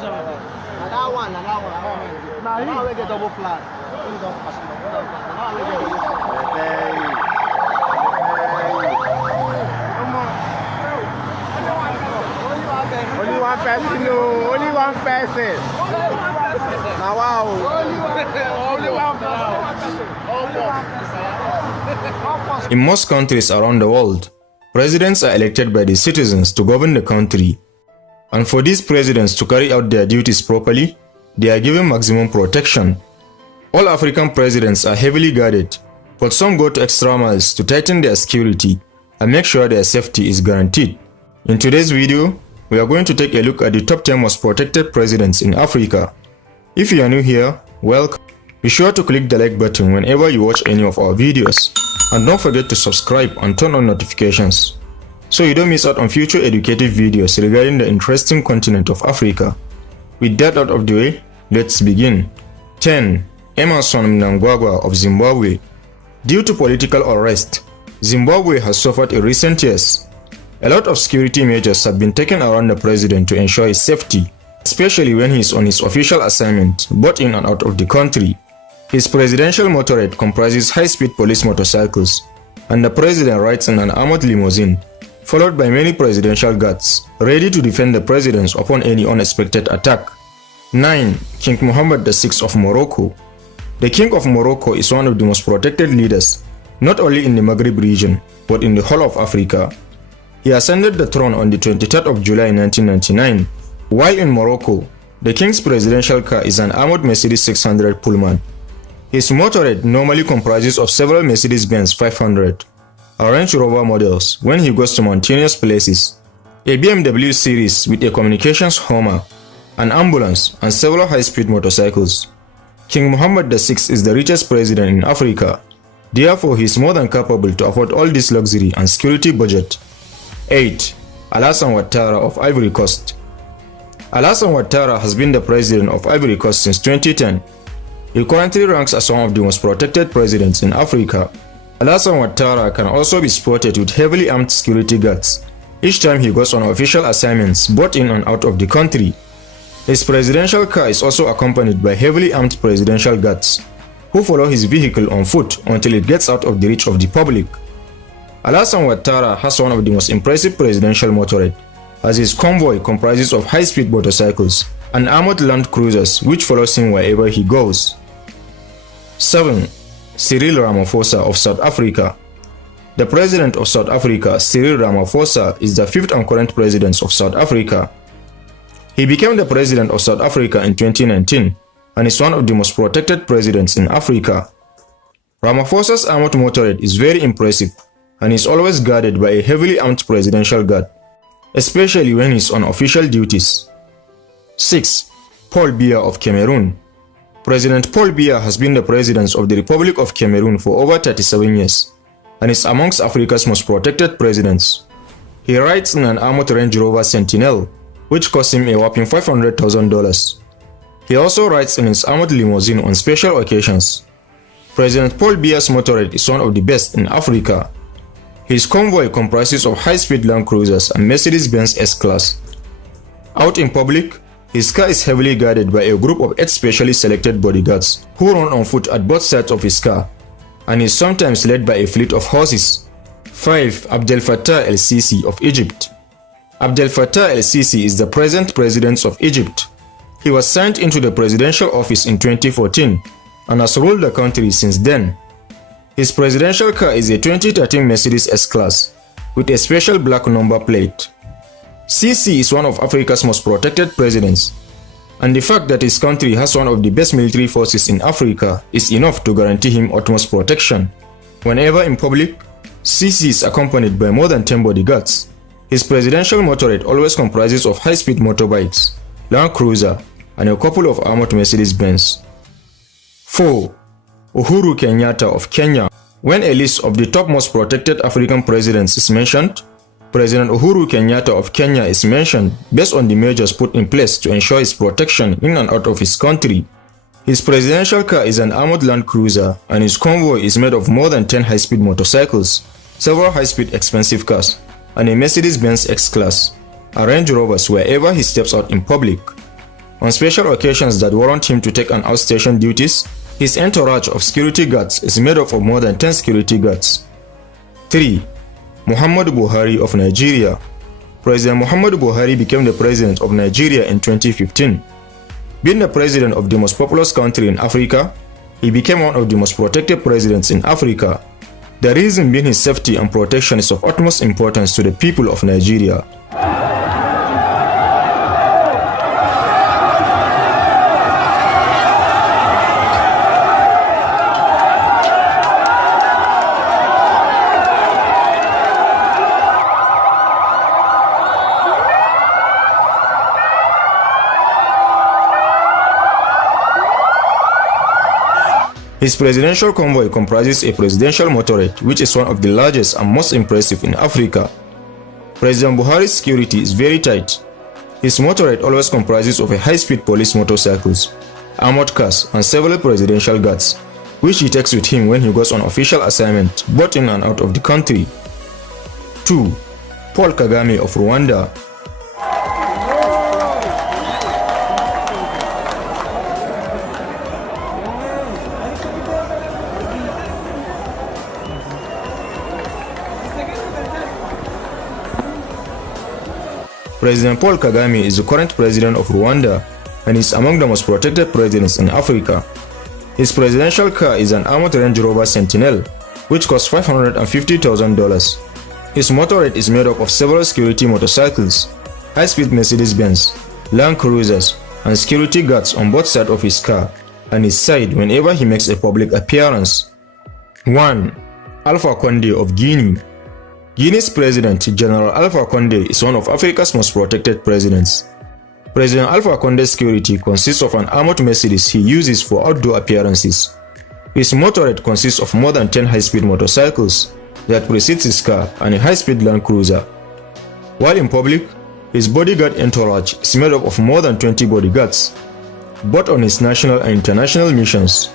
That one. Now we get double flag. Only one person, no. Only one person. Now, wow. Only one person. In most countries around the world, presidents are elected by the citizens to govern the country. And for these presidents to carry out their duties properly, they are given maximum protection. All African presidents are heavily guarded, but some go to extra miles to tighten their security and make sure their safety is guaranteed. In today's video, we are going to take a look at the top 10 most protected presidents in Africa. If you are new here, welcome. Be sure to click the like button whenever you watch any of our videos. And don't forget to subscribe and turn on notifications, so you don't miss out on future educative videos regarding the interesting continent of Africa. With that out of the way, let's begin. 10. Emmerson Mnangagwa of Zimbabwe. Due to political unrest, Zimbabwe has suffered in recent years. A lot of security measures have been taken around the president to ensure his safety, especially when he is on his official assignment, both in and out of the country. His presidential motorrade comprises high-speed police motorcycles, and the president rides in an armored limousine, followed by many presidential guards, ready to defend the president upon any unexpected attack. 9. King Mohammed VI of Morocco. The King of Morocco is one of the most protected leaders, not only in the Maghreb region, but in the whole of Africa. He ascended the throne on the 23rd of July 1999. While in Morocco, the king's presidential car is an armored Mercedes 600 Pullman. His motorrade normally comprises of several Mercedes-Benz 500, or Range Rover models when he goes to mountainous places, a BMW series with a communications Hummer, an ambulance, and several high-speed motorcycles. King Mohammed VI is the richest president in Africa. Therefore, he is more than capable to afford all this luxury and security budget. 8. Alassane Ouattara of Ivory Coast. Alassane Ouattara has been the president of Ivory Coast since 2010. He currently ranks as one of the most protected presidents in Africa. Alassane Ouattara can also be spotted with heavily armed security guards each time he goes on official assignments both in and out of the country. His presidential car is also accompanied by heavily armed presidential guards who follow his vehicle on foot until it gets out of the reach of the public. Alassane Ouattara has one of the most impressive presidential motorrade, as his convoy comprises of high-speed motorcycles and armored land cruisers which follows him wherever he goes. 7. Cyril Ramaphosa of South Africa. The president of South Africa, Cyril Ramaphosa, is the 5th and current president of South Africa. He became the president of South Africa in 2019 and is one of the most protected presidents in Africa. Ramaphosa's armored motorrade is very impressive and is always guarded by a heavily armed presidential guard, especially when he is on official duties. 6. Paul Biya of Cameroon. President Paul Biya has been the president of the Republic of Cameroon for over 37 years and is amongst Africa's most protected presidents. He rides in an armored Range Rover Sentinel, which cost him a whopping $500,000. He also rides in his armored limousine on special occasions. President Paul Biya's motorrade is one of the best in Africa. His convoy comprises of high-speed Land Cruisers and Mercedes-Benz S-Class. Out in public, his car is heavily guarded by a group of 8 specially selected bodyguards who run on foot at both sides of his car, and is sometimes led by a fleet of horses. 5. Abdel Fattah el-Sisi of Egypt. Abdel Fattah el-Sisi is the present president of Egypt. He was signed into the presidential office in 2014 and has ruled the country since then. His presidential car is a 2013 Mercedes S-Class with a special black number plate. Sisi is one of Africa's most protected presidents, and the fact that his country has one of the best military forces in Africa is enough to guarantee him utmost protection. Whenever in public, Sisi is accompanied by more than 10 bodyguards. His presidential motorrade always comprises of high-speed motorbikes, Land Cruiser, and a couple of armored Mercedes-Benz. 4. Uhuru Kenyatta of Kenya. When a list of the top most protected African presidents is mentioned, President Uhuru Kenyatta of Kenya is mentioned based on the measures put in place to ensure his protection in and out of his country. His presidential car is an armored Land Cruiser, and his convoy is made of more than 10 high-speed motorcycles, several high-speed expensive cars, and a Mercedes-Benz X-Class, and Range Rovers wherever he steps out in public. On special occasions that warrant him to take on outstation duties, his entourage of security guards is made up of more than 10 security guards. 3. Muhammadu Buhari of Nigeria. President Muhammadu Buhari became the president of Nigeria in 2015. Being the president of the most populous country in Africa, he became one of the most protected presidents in Africa. The reason being his safety and protection is of utmost importance to the people of Nigeria. His presidential convoy comprises a presidential motorrade, which is one of the largest and most impressive in Africa. President Buhari's security is very tight. His motorrade always comprises of a high-speed police motorcycles, armored cars, and several presidential guards, which he takes with him when he goes on official assignment, both in and out of the country. 2. Paul Kagame of Rwanda. President Paul Kagame is the current president of Rwanda and is among the most protected presidents in Africa. His presidential car is an armored Range Rover Sentinel, which costs $550,000. His motorrade is made up of several security motorcycles, high-speed Mercedes-Benz, Land Cruisers, and security guards on both sides of his car and his side whenever he makes a public appearance. 1. Alpha Condé of Guinea. Guinea's President General Alpha Condé is one of Africa's most protected presidents. President Alpha Condé's security consists of an armored Mercedes he uses for outdoor appearances. His motorrade consists of more than 10 high-speed motorcycles that precedes his car and a high-speed Land Cruiser. While in public, his bodyguard entourage is made up of more than 20 bodyguards, both on his national and international missions.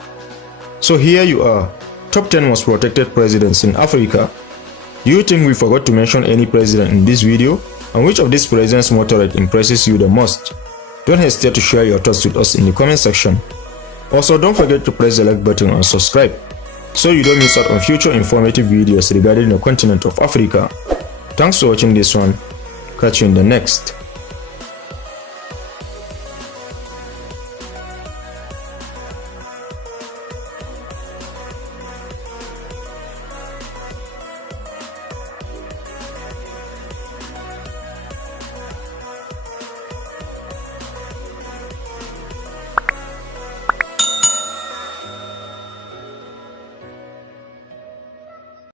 So here you are, top 10 most protected presidents in Africa. Do you think we forgot to mention any president in this video? And which of these presidents' motorrade impresses you the most? Don't hesitate to share your thoughts with us in the comment section. Also, don't forget to press the like button and subscribe so you don't miss out on future informative videos regarding the continent of Africa. Thanks for watching this one. Catch you in the next.